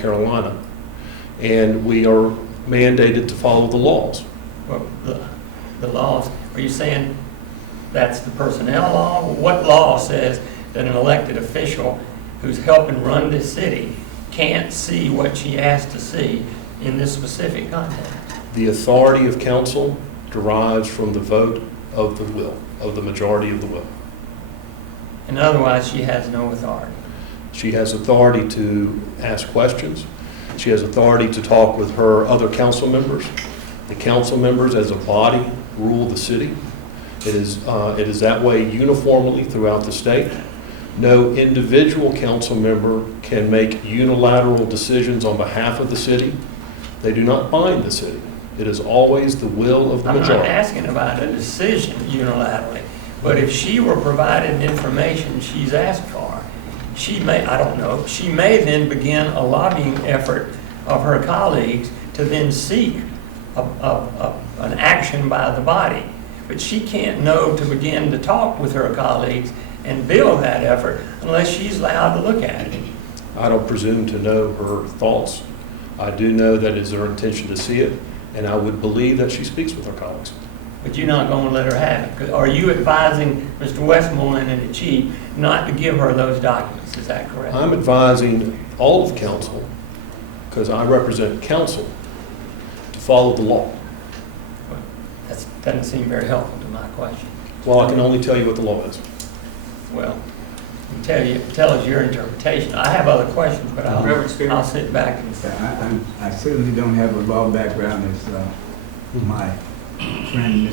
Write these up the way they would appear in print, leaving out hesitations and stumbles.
Carolina, and we are mandated to follow the laws. Well, the laws, are you saying that's the personnel law? What law says that an elected official who's helping run this city can't see what she asked to see in this specific context? The authority of council derives from the vote of the will, of the majority of the will. And otherwise, she has no authority. She has authority to ask questions. She has authority to talk with her other council members. The council members as a body rule the city. It is that way uniformly throughout the state. No individual council member can make unilateral decisions on behalf of the city. They do not bind the city. It is always the will of the majority. I'm not asking about a decision unilaterally, but if she were provided information she's asked for, she may, I don't know, she may then begin a lobbying effort of her colleagues to then seek an action by the body. But she can't know to begin to talk with her colleagues and build that effort unless she's allowed to look at it. I don't presume to know her thoughts. I do know that it is her intention to see it, and I would believe that she speaks with her colleagues. But you're not going to let her have it. Are you advising Mr. Westmoreland and the chief not to give her those documents? Is that correct? I'm advising all of council, because I represent council, to follow the law. Well, that doesn't seem very helpful to my question. Well, I can only tell you what the law is. Well, tell us your interpretation. I have other questions, but I'll sit back and say. I certainly don't have a law background as my friend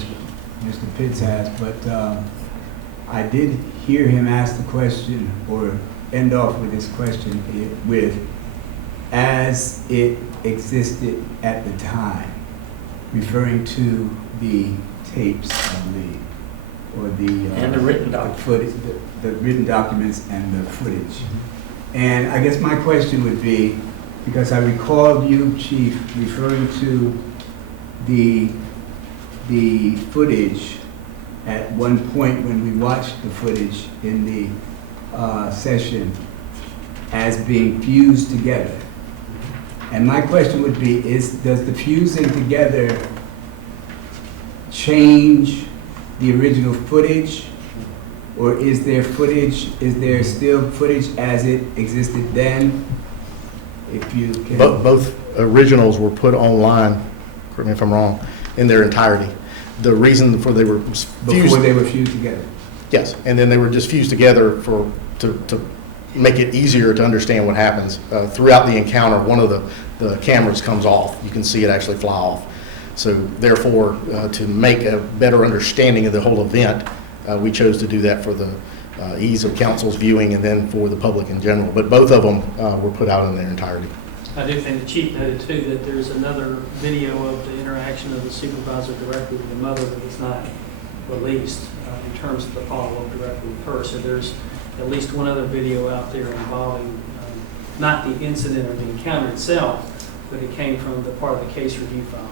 Mr. Pitts has, but I did hear him ask the question, or end off with this question with, as it existed at the time, referring to the tapes, I believe, or And the written documents. footage, the written documents and the footage. And I guess my question would be, because I recall you, Chief, referring to the footage at one point when we watched the footage in the session as being fused together. And my question would be, does the fusing together change the original footage, or is there still footage as it existed then? If you can. Both originals were put online, correct me if I'm wrong, in their entirety. The reason for they were fused. Before they were fused together? Yes, and then they were just fused together to make it easier to understand what happens. Throughout the encounter, one of the cameras comes off. You can see it actually fly off. So therefore, to make a better understanding of the whole event, we chose to do that for the ease of council's viewing and then for the public in general. But both of them were put out in their entirety. I do think the chief noted too that there's another video of the interaction of the supervisor directly with the mother that is not released in terms of the follow-up directly with her. So there's at least one other video out there involving not the incident or the encounter itself, but it came from the part of the case review file.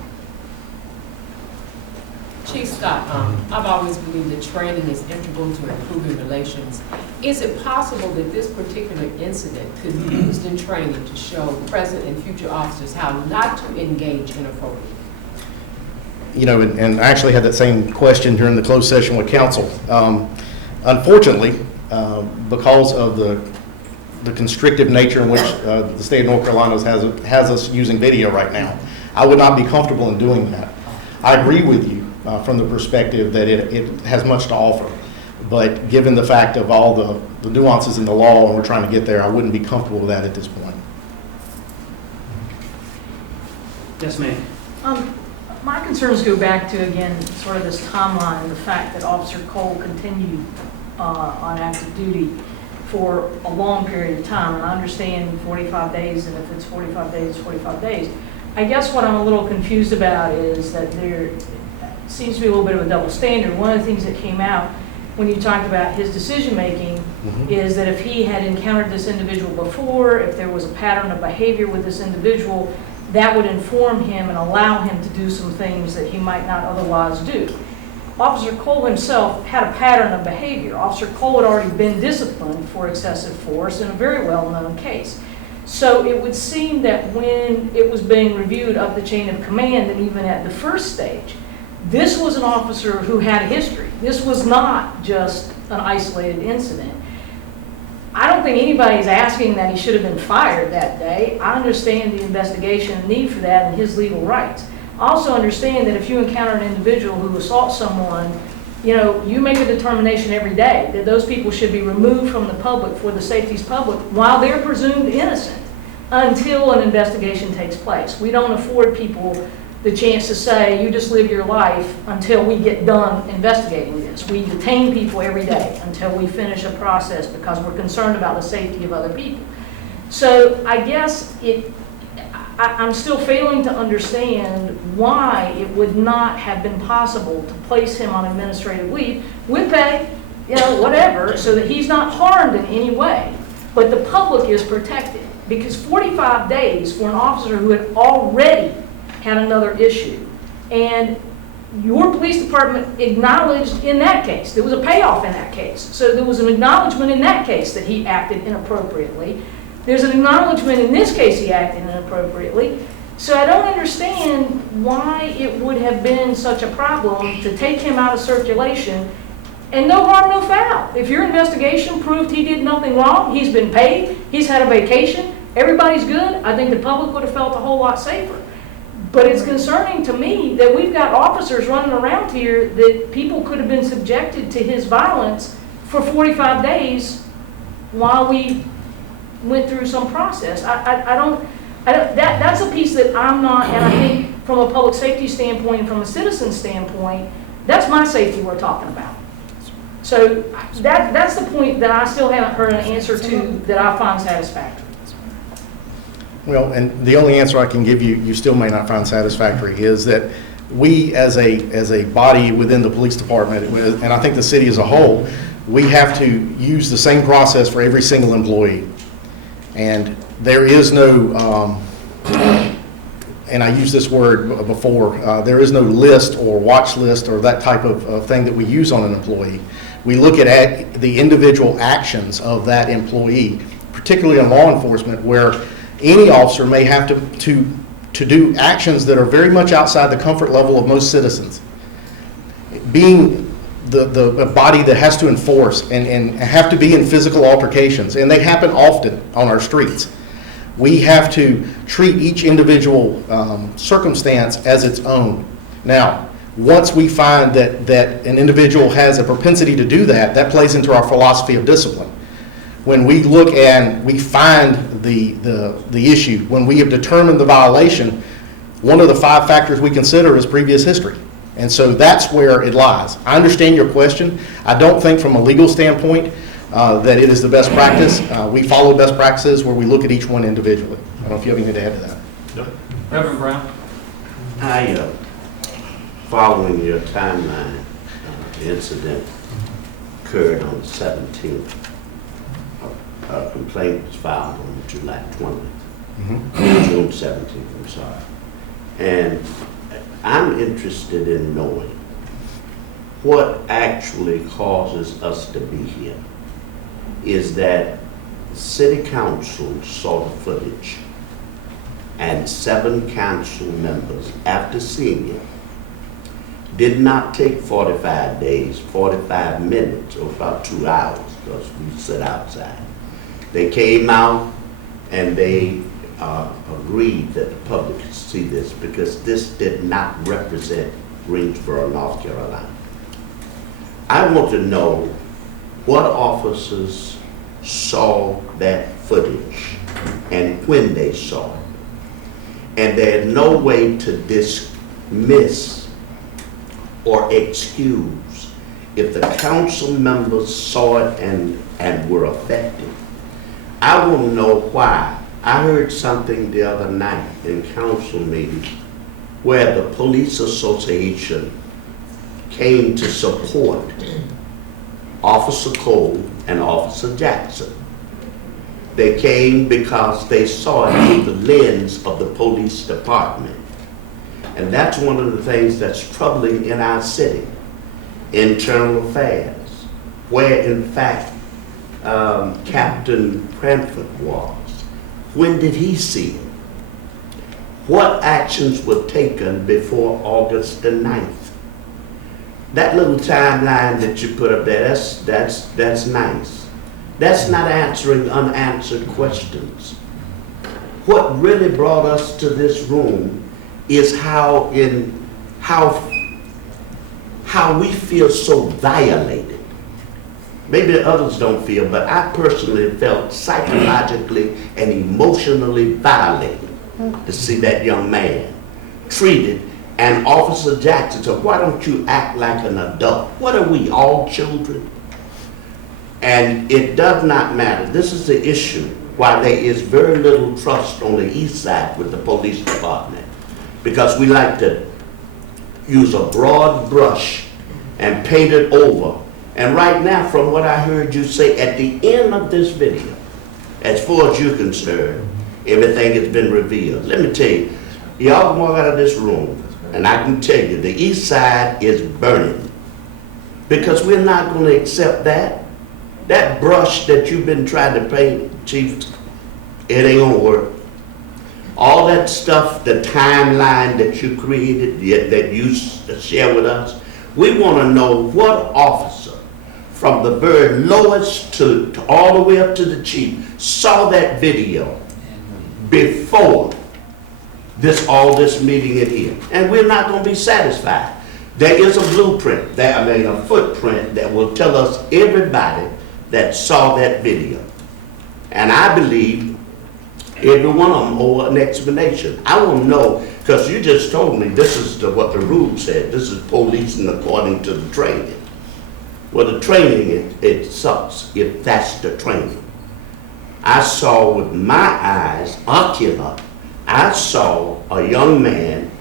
Chief Scott, I've always believed that training is integral to improving relations. Is it possible that this particular incident could be used in training to show present and future officers how not to engage inappropriately? You know, and I actually had that same question during the closed session with council. Unfortunately, because of the constrictive nature in which the state of North Carolina has us using video right now, I would not be comfortable in doing that. I agree with you from the perspective that it has much to offer, but given the fact of all the nuances in the law and we're trying to get there, I wouldn't be comfortable with that at this point. Yes, ma'am. My concerns go back to, again, sort of this timeline, the fact that Officer Cole continued on active duty for a long period of time. And I understand 45 days, and if it's 45 days, it's 45 days. I guess what I'm a little confused about is that there seems to be a little bit of a double standard. One of the things that came out when you talked about his decision-making is that if he had encountered this individual before, if there was a pattern of behavior with this individual, that would inform him and allow him to do some things that he might not otherwise do. Officer Cole himself had a pattern of behavior. Officer Cole had already been disciplined for excessive force in a very well-known case. So it would seem that when it was being reviewed up the chain of command, and even at the first stage, this was an officer who had a history. This was not just an isolated incident. I don't think anybody's asking that he should have been fired that day. I understand the investigation and need for that and his legal rights. I also understand that if you encounter an individual who assaults someone, you know, you make a determination every day that those people should be removed from the public for the safety's public while they're presumed innocent until an investigation takes place. We don't afford people the chance to say, you just live your life until we get done investigating this. We detain people every day until we finish a process because we're concerned about the safety of other people. So I guess I'm still failing to understand why it would not have been possible to place him on administrative leave with pay, you know, whatever, so that he's not harmed in any way. But the public is protected, because 45 days for an officer who had already had another issue. And your police department acknowledged in that case, there was a payoff in that case. So there was an acknowledgement in that case that he acted inappropriately. There's an acknowledgement in this case he acted inappropriately. So I don't understand why it would have been such a problem to take him out of circulation and no harm, no foul. If your investigation proved he did nothing wrong, he's been paid, he's had a vacation, everybody's good, I think the public would have felt a whole lot safer. But it's concerning to me that we've got officers running around here that people could have been subjected to his violence for 45 days while we went through some process. That's a piece that I'm not, and I think from a public safety standpoint and from a citizen standpoint, that's my safety we're talking about. So that's the point that I still haven't heard an answer to that I find satisfactory. Well, and the only answer I can give you, you still may not find satisfactory, is that we as a body within the police department, and I think the city as a whole, we have to use the same process for every single employee. And there is no, and I used this word before, there is no list or watch list or that type of thing that we use on an employee. We look at the individual actions of that employee, particularly in law enforcement, where any officer may have to do actions that are very much outside the comfort level of most citizens. Being the body that has to enforce and have to be in physical altercations, and they happen often on our streets. We have to treat each individual circumstance as its own. Now, once we find that an individual has a propensity to do that, that plays into our philosophy of discipline. When we look and we find the issue, when we have determined the violation, one of the 5 factors we consider is previous history. And so that's where it lies. I understand your question. I don't think from a legal standpoint that it is the best practice. We follow best practices where we look at each one individually. I don't know if you have anything to add to that. No. Reverend Brown? Following your timeline, the incident occurred on the 17th. A complaint was filed on July 20th, June 17th, I'm sorry. And I'm interested in knowing what actually causes us to be here. Is that the city council saw the footage and 7 council members, after seeing it, did not take 45 days, 45 minutes, or about 2 hours, because we sit outside. They came out and they agreed that the public could see this, because this did not represent Greensboro, North Carolina. I want to know what officers saw that footage and when they saw it. And there's no way to dismiss or excuse if the council members saw it and were affected. I want to know why. I heard something the other night in council meeting where the police association came to support Officer Cole and Officer Jackson. They came because they saw it through the lens of the police department. And that's one of the things that's troubling in our city, internal affairs, where in fact Captain Cranford was When did he see it? What actions were taken before August the 9th? That little timeline that you put up there, that's nice. That's not answering unanswered questions. What really brought us to this room is how we feel so violated. Maybe others don't feel, but I personally felt psychologically and emotionally violated to see that young man treated. And Officer Jackson said, why don't you act like an adult? What are we, all children? And it does not matter. This is the issue why there is very little trust on the east side with the police department. Because we like to use a broad brush and paint it over. And right now, from what I heard you say at the end of this video, as far as you're concerned, everything has been revealed. Let me tell you, y'all walk out of this room, and I can tell you, the east side is burning. Because we're not going to accept that. That brush that you've been trying to paint, Chief, it ain't going to work. All that stuff, the timeline that you created, that you share with us, we want to know what officer, from the very lowest to all the way up to the chief, saw that video before all this meeting in here. And we're not going to be satisfied. There is a blueprint, a footprint that will tell us everybody that saw that video. And I believe every one of them owe an explanation. I want to know, because you just told me this is what the rule said. This is policing according to the training. Well, the training, it sucks if that's the training. I saw with my eyes, ocular, I saw a young man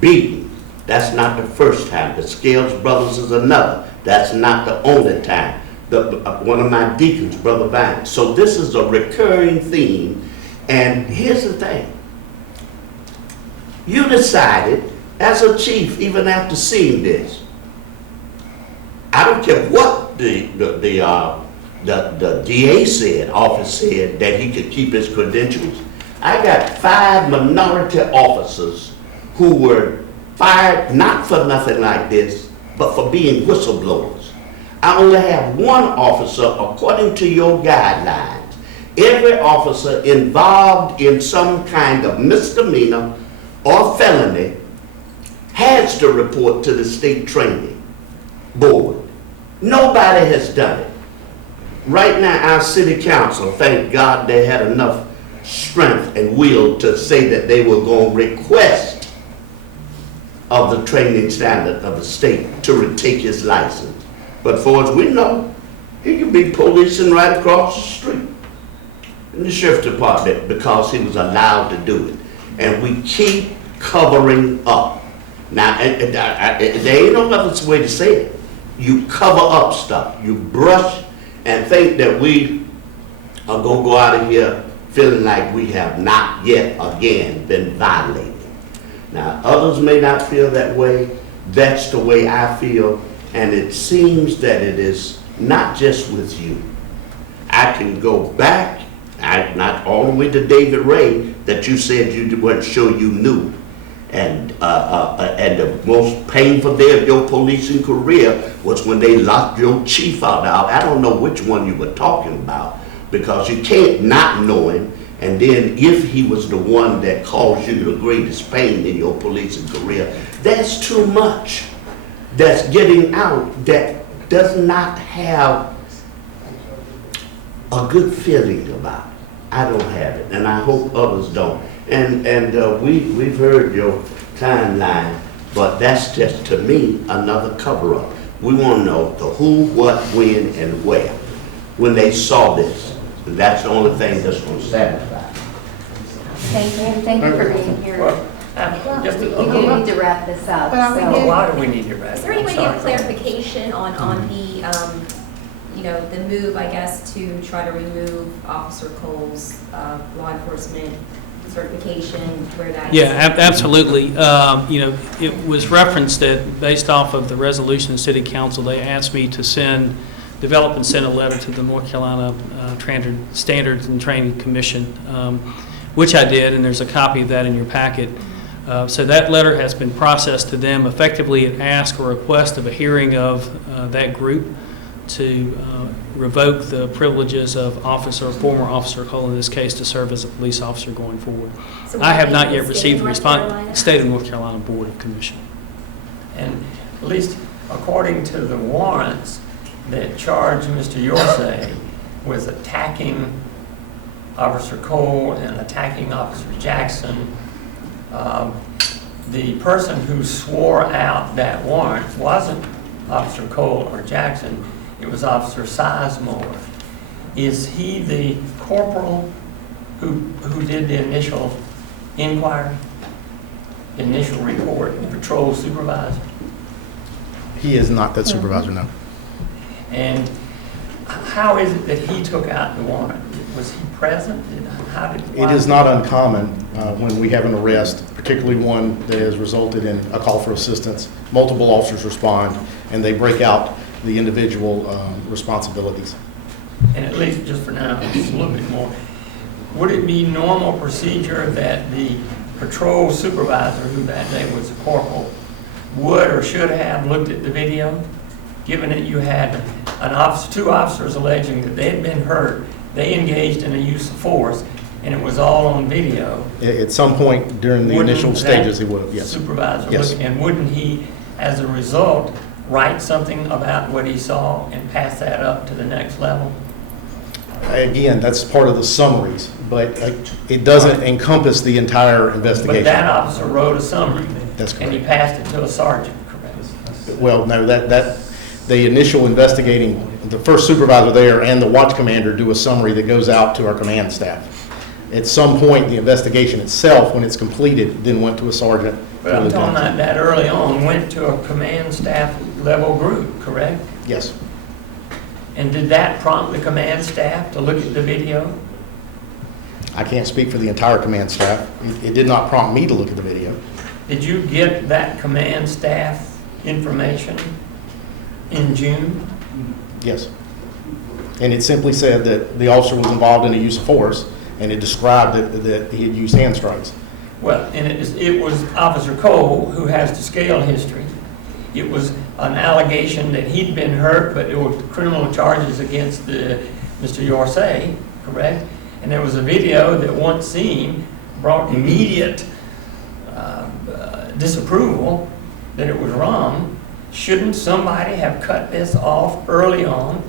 beaten. That's not the first time. The Scales brothers is another. That's not the only time. One of my deacons, Brother Vine. So this is a recurring theme. And here's the thing. You decided, as a chief, even after seeing this, I don't care what the DA said, office said, that he could keep his credentials. I got 5 minority officers who were fired not for nothing like this, but for being whistleblowers. I only have 1 officer, according to your guidelines. Every officer involved in some kind of misdemeanor or felony has to report to the state training board. Nobody has done it. Right now, our city council, thank God they had enough strength and will to say that they were going to request of the training standard of the state to retake his license. But for as we know, he could be policing right across the street in the sheriff's department because he was allowed to do it. And we keep covering up. Now, there ain't no other way to say it. You cover up stuff. You brush and think that we are going to go out of here feeling like we have not yet again been violated. Now, others may not feel that way. That's the way I feel. And it seems that it is not just with you. I can go back, not all the way to David Ray, that you said you weren't sure you knew. And the most painful day of your policing career was when they locked your chief out. Now, I don't know which one you were talking about, because you can't not know him. And then if he was the one that caused you the greatest pain in your policing career, that's too much. That's getting out that does not have a good feeling about it. I don't have it, and I hope others don't. And we've heard your timeline, but that's just, to me, another cover-up. We want to know the who, what, when, and where when they saw this. And that's the only thing that's going to satisfy. Thank you for being here. Well, just We do need to wrap this up. so why do we need to wrap it? Is there any I'm way to get sorry. clarification on the move, I guess, to try to remove Officer Cole's law enforcement certification, where that's... Yeah, absolutely. It was referenced that based off of the resolution of City Council, they asked me to develop and send a letter to the North Carolina Standards and Training Commission. which I did, and there's a copy of that in your packet. So that letter has been processed to them. Effectively, it asks or request of a hearing of that group to revoke the privileges of former Officer Cole, in this case, to serve as a police officer going forward. So I have not the yet state received of a North response. Carolina? State of North Carolina Board of Commission. And at least according to the warrants that charge Mr. Yourse with attacking Officer Cole and attacking Officer Jackson, the person who swore out that warrant wasn't Officer Cole or Jackson, it was Officer Sizemore. Is he the corporal who did the initial inquiry, initial report, the patrol supervisor? He is not that supervisor, no. And how is it that he took out the warrant? Was he present? It is not uncommon when we have an arrest, particularly one that has resulted in a call for assistance, multiple officers respond, and they break out the individual responsibilities. And at least just for now, just a little bit more, would it be normal procedure that the patrol supervisor, who that day was a corporal, would or should have looked at the video? Given that you had two officers alleging that they had been hurt, they engaged in a use of force, and it was all on video. At some point during the initial stages, he would have, yes. Supervisor, Yes. and wouldn't he, as a result, write something about what he saw and pass that up to the next level? Again, that's part of the summaries, but it doesn't encompass the entire But investigation. that officer wrote a summary. That's And he correct. passed it to a sergeant, correct? Well, no, the initial investigating, the first supervisor there and the watch commander do a summary that goes out to our command staff. At some point, the investigation itself, when it's completed, then went to a sergeant. But I'm talking about that early on, went to a command staff level group, correct? Yes. And did that prompt the command staff to look at the video? I can't speak for the entire command staff. It did not prompt me to look at the video. Did you get that command staff information in June? Yes. And it simply said that the officer was involved in a use of force, and it described that he had used hand strikes. Well, and it was Officer Cole who has the scale history. It was an allegation that he'd been hurt, but there were criminal charges against Mr. Yourse, correct? And there was a video that once seen brought immediate disapproval that it was wrong. Shouldn't somebody have cut this off early on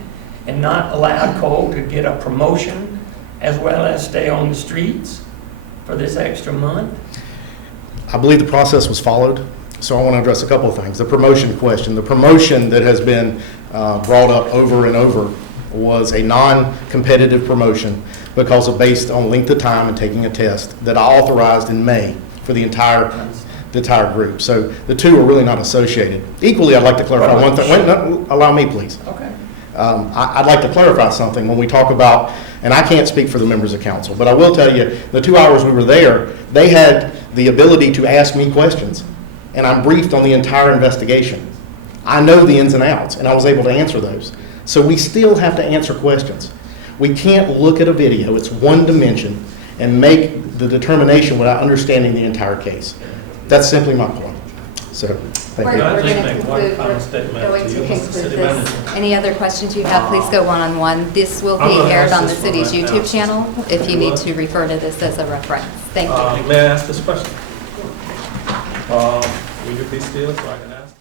and not allowed Cole to get a promotion as well as stay on the streets for this extra month? I believe the process was followed, so I want to address a couple of things. The promotion question. The promotion that has been brought up over and over was a non-competitive promotion because of based on length of time and taking a test that I authorized in May for the entire group. So the two are really not associated. Equally, I'd like to clarify one thing. Wait, no, allow me, please. Okay. I'd like to clarify something when we talk about, and I can't speak for the members of council, but I will tell you, the 2 hours we were there, they had the ability to ask me questions, and I'm briefed on the entire investigation. I know the ins and outs, and I was able to answer those. So we still have to answer questions. We can't look at a video, it's one dimension, and make the determination without understanding the entire case. That's simply my point. So, thank you. We're going to conclude, we're going to conclude this. Any other questions you have, please go one-on-one. This will be aired on the city's YouTube channel if you need to refer to this as a reference. Thank you. May I ask this question? Will you please steal it so I can ask?